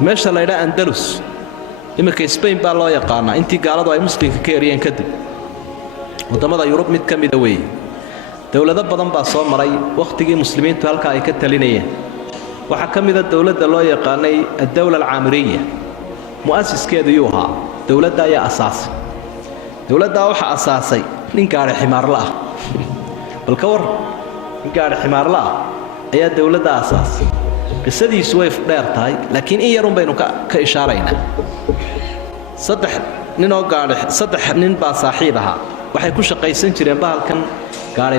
meesha la yidhaa andalus iminka Spain baa loo yaqaanaa intii gaaladu ay muslimka ka eriyeen kadib wadamada Yurub mid ka mid ah weey dawlado badan baa soo maray waqtigii muslimiintu halka ay ka talinayeen waxa ka mid ah dawladda loo yaqaanay ad-dawla al-aamiriya mu'assiskeedu yuha dawladda ayaa asaasay dawladda waxa asaasay nin gaar ximaar la ah bal ka war nin gaar ximaar la ah ayaa dawladda asaasay qisadiisu way dheer tahay laakiin in yarun baynu ka ishaaraynaa saddex nin baa saaxiib ahaa waxay ku shaqaysan jireen bahalkan gaari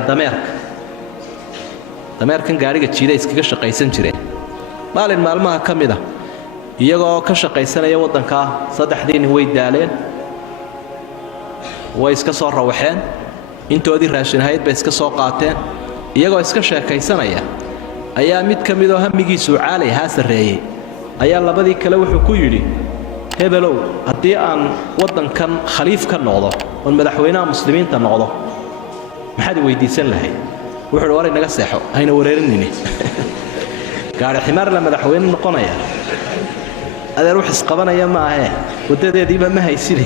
dameerkan gaariga jiida iskaga shaqaysan jireen maalin maalmaha ka mid ah iyagoo ka shaqaysanaya waddanka saddexdii nin way daaleen way iska soo rawaxeen intoodii raashin ahayd bay iska soo qaateen iyagoo iska sheekaysanaya ayaa mid ka mid oo hamigiisu caalay ha sareeyay ayaa labadii kale wuxuu ku yiri hebelow haddii aan waddankan khaliif ka noqdo oo madaxweynaha muslimiinta noqdo maxaad weydiisan lahayd wuxuu war inaga seexo ayna wareerinayni gaari ximaar la madaxweyne noqonaya adeer wax isqabanaya ma aha wadadeediiba ma haysid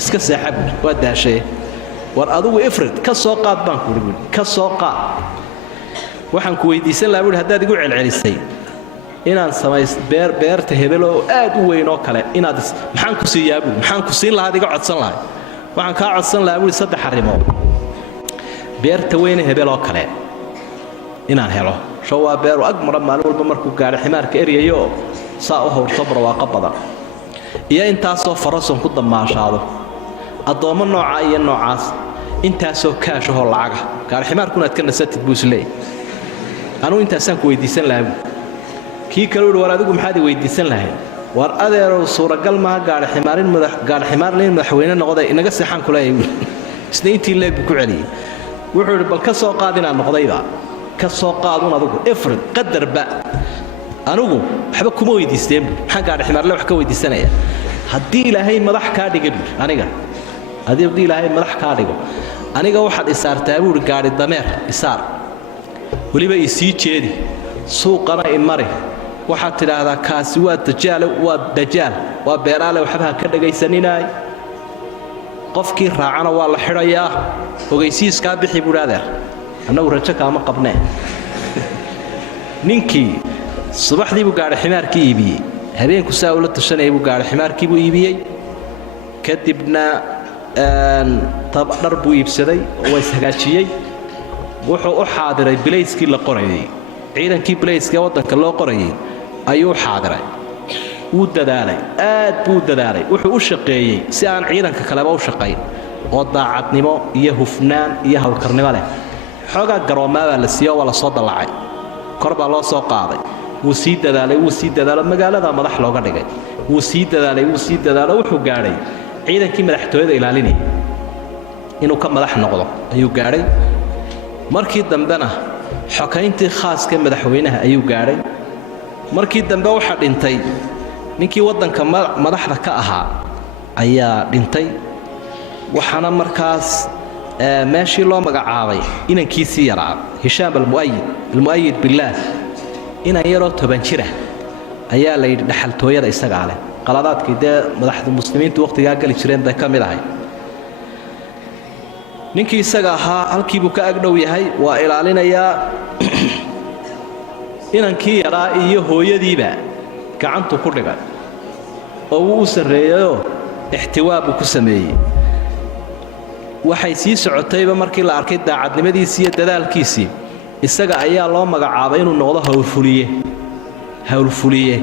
iska seexab waa daashay war adigu ifrid ka soo qaad baan ku ribin ka soo qaad waxaan ku weydiisan lahaa haddaad igu celcelisay inaan samays beerta hebel oo aad u weyn oo kale inaad maxaan ku siiyaa maxaan ku siin lahaa iga codsan lahaa waxaan ka codsan lahaa saddex arrimood beerta weyn hebel oo kale inaan helo shawaa beer agmar maalin walba markuu gaar ximaarka eriyayo saa u howrto barwaaqo badan iyo intaasoo farason ku damaashaado adoomo nooca iyo noocaas intaasoo kaashoo lacag gaar ximaarkuna aad ka nasatid buusley anu intaasaan ku weydiisan lahaa kii kale uu war adigu maxaad weydiisan lahayd war adeero suuragal ma gaar ximaarleen madaxweyne noqday inaga seexan kula isniintii leeb ku celiyay wuxuu bal ka soo qaadina noqdayba ka soo qaadun adigu ifrid qadarba anigu waxba kuma weydiisteen maxaa gaar ximaarle wax ka weydiisanaya haddii ilaahay madax ka dhigay aniga haddii ilaahay madax ka dhigo aniga waxaad isaartaa buu gaari dameer isaar waliba isii jeedi suuqana imari waxaad tiraahdaa kaasi waa dajaal waa beeraale waxba ka dhagaysaninaay qofkii raacana waa la xirayaa ogeysiiska bixi buuraadeer annagu rajo kaama qabnaa ninkii subaxdii buu gaar ximaarkii iibiyay habeenku saa ula tashanay buu gaar ximaarkii buu iibiyay kadibna dhar buu iibsaday oo is hagaajiyay wuxuu u xaadiray bilayskii la qorayay ciidankii bilayska waddanka loo qorayay ayuu xaadiray uu dadaalay aad buu dadaalay wuxuu u shaqeeyay si aan ciidanka kaleba u shaqayn oo daacadnimo iyo hufnaan iyo hawlkarnimo leh xogaa garoomaa la siiyo wala soo dalacay kor baa loo soo qaaday wuu sii dadaalay magaalada madax looga dhigay wuu sii dadaalay wuxuu gaaray ciidankii madaxtooyada ilaalinay inuu ka madax noqdo ayuu gaaray markii dambena xokayntii khaaska madaxweynaha ayuu gaaray markii dambe waxa dhintay ninkii waddanka madaxda ka ahaa ayaa dhintay waxana markaas meeshii loo magacaabay inankiisii yaraa Hisham al-Mu'ayyid billah inan yaroo 10 jira ayaa la yidhi dhaxaltooyada isaga leh qaladaadkii madaxda muslimiintu waqtiga gali jireen bay kamid ahay ninkii isaga ahaa halkii buu ka agdhow yahay waa ilaalinayaa inankii yaraa iyo hooyadiiba gacantu ku dhigay oo uu sareeyo ixtiwaab ku sameeyay waxay sii socotayba markii la arkay daacadnimadiisii iyo dadaalkiisii isaga ayaa loo magacaabay inuu noqdo hawlfuliye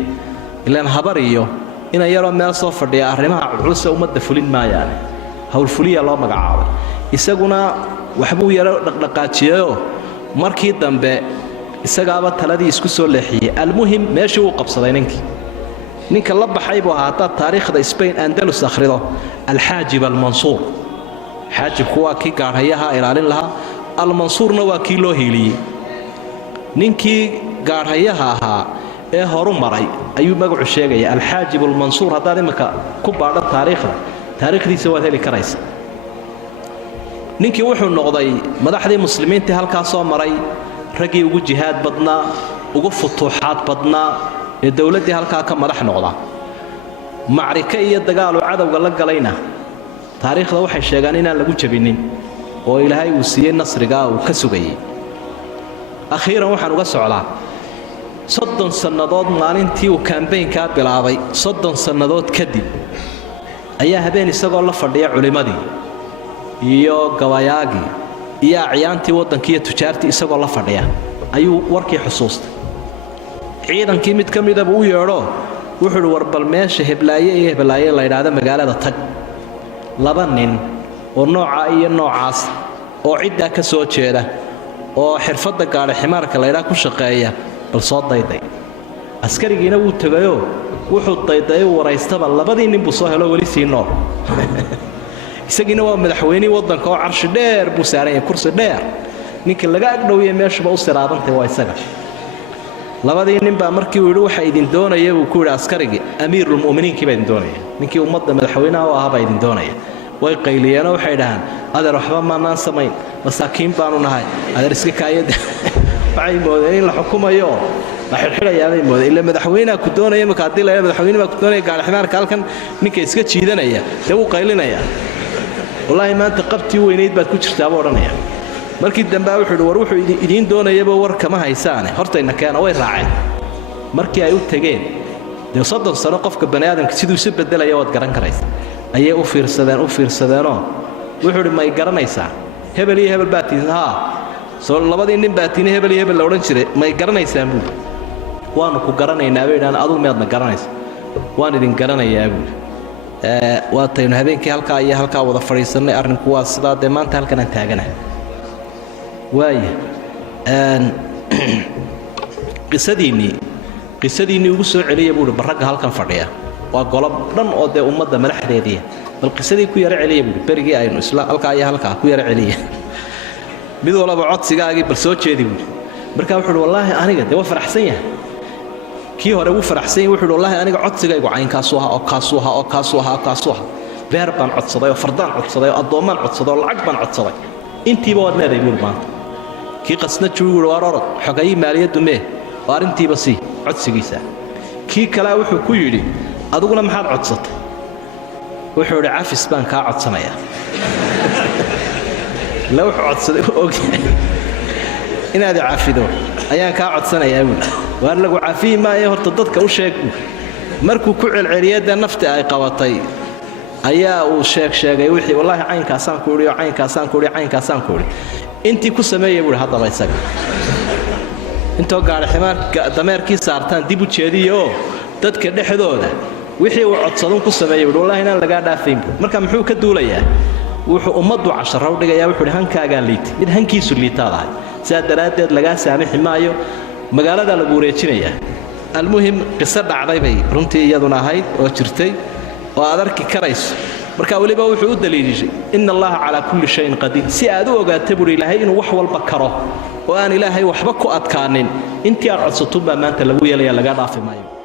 ilaan habar iyo inay yaroo meel soo fadhiya arrimaha culus ummadda fulin maayaan hawlfuliye loo magacaabay isaguna waxbuu yaro dhaqdhaqaajiyo markii dambe isagaaba taladii isku soo leexiyay almuhim meeshii uu qabsaday ninka la baxay buu ahaa taariikhda Spain Andalus akhrido al-Hajib al-Mansur xaajibku waa kii gaarhayaha ilaalin lahaa al-Mansurna waa kii loo hiiliyay ninkii gaarhayaha ahaa ee horu maray ayuu magacu sheegay al-Hajib al-Mansur haddii imaka ku baadho taariikhdiisa waa heli karaysa ninkii wuxuu noqday madaxdii muslimiinta halkaas soo maray ragii ugu jihaad badnaa ugu futuuxaad badnaa ee dawladdii halkaa ka madax noqda macrika iyo dagaalu cadowga la galayna taariikhda waxay sheegaan inaan lagu jabinin oo ilaahay uu siiyey nasriga uu ka sugayay akhiiran waxaan uga socdaa 30 sannadood maalintii uu campaign-ka bilaabay 30 sannadood kadib ayaa habeen isagoo la fadhiya culimadii iyo gabayaagii iyo acyaantii waddankii iyo tujaartii isagoo la fadhiya ayuu warkii xusuustay ciidankii mid ka mid ah uu yeedho wuxuu war bal meesha heblaaye iyo heblaaye la yiraahdo magaalada tag laba nin oo nooca iyo noocaas oo cidda ka soo jeeda oo xirfadda gaar ximaarka la yiraahdo ku shaqeeya bal soo dayday askarigiina wuu tagayo wuxuu dayday wareystaba labadii nin buu soo helo wali sii nool isagina waa madaxweynihii waddanka oo carshi dheer buu saaran kursi dheer ninka laga agdhowiyay meeshaba u siraadantay waa isaga labadii nin baa markii uu yiri waxa idin doonaya uu ku yiri askarigi amiirul muuminiinki baa idin doonaya ninkii ummadda madaxweynaha u ahaa baa idin doonaya way qayliyeen waxay dhahan adeer waxba ma naan samayn masaakiin baanu nahay adeer iska kaayada waxay moodeen in la xukumayo la xirxirayaanay moodeen ila madaxweynaha ku doonaya marka hadii la madaxweynaha ku doonaya gaar ximaarka halkan ninka iska jiidanaya uu qaylinaya wallahi maanta qabtii weynayd baad ku jirtaa baa oranaya markii dambe wuxuu idin doonayaba war kama haysaane hortayna keena way raaceen markii ay u tageen de 30 sano qofka bani'aadamka siduu isu bedelaya wad garan karaysa ayay u fiirsadeen wuxuu may garanaysaa hebel iyo hebel baatiin soo labadii nin baatiin hebel iyo hebel la oran jiray may garanaysaan buu waanu ku garanaynaa weeyaan adigu meedna garanaysa waan idin garanayaa buu waa taynu habeenkii halkaa wada fariisanay arrinku waa sidaa de maanta halkan aan taaganahay waaye qisadiinii ugu soo celiyay buu barraga halkan fadhiya waa golob dhan oo de ummadda madaxdeedii bal qisadii ku yara celiyay buu berigii aynu isla halkaa ku yara celiyay mid walba codsigaagii bal soo jeedi buu marka wuxuu wallaahi aniga de waa faraxsan yahay kii hore uu faraxsan yahay wuxuu wallaahi aniga codsigaygu caynkaas oo kaasuu ahaa beer baan codsaday oo fardaan codsaday oo addoomaan codsaday oo lacag baan codsaday intiiba waad leedahay buu maanta kii qasna joogu war orod xogay maaliyadu mee arintiiba si codsigiisa kii kala wuxuu ku yiri adiguna maxaad codsatay wuxuu yiri cafis baan ka codsanaya la wuxuu codsaday inaad cafido ayaan ka codsanaya waar lagu cafi maayo horta dadka u sheeg markuu ku celceliyada nafta ay qabatay ayaa uu sheegay wixii wallahi caynkaasaan ku uri intii ku sameeyay buu hadaba isaga intoo gaar ximaarka dameerkii saartaan dib u jeediyo dadka dhexdooda wixii uu codsadun ku sameeyay wallahi inaan laga dhaafin marka muxuu ka duulayaa wuxuu ummadu casharo dhigayaa wuxuu hankaaga liitay mid hankiisu liitaadahay sida daraadeed laga saamixi maayo magaalada lagu wareejinaya almuhim qisa dhacday bay runtii iyaduna ahayd oo jirtay oo aad arki karayso marka waliba wuxuu u daliishay inna allaha ala kulli shay'in qadir si aad u ogaato bur ilaahay inuu wax walba karo oo aan ilaahay waxba ku adkaanin intii aad codsato baa maanta lagu yeelaya laga dhaafi maayo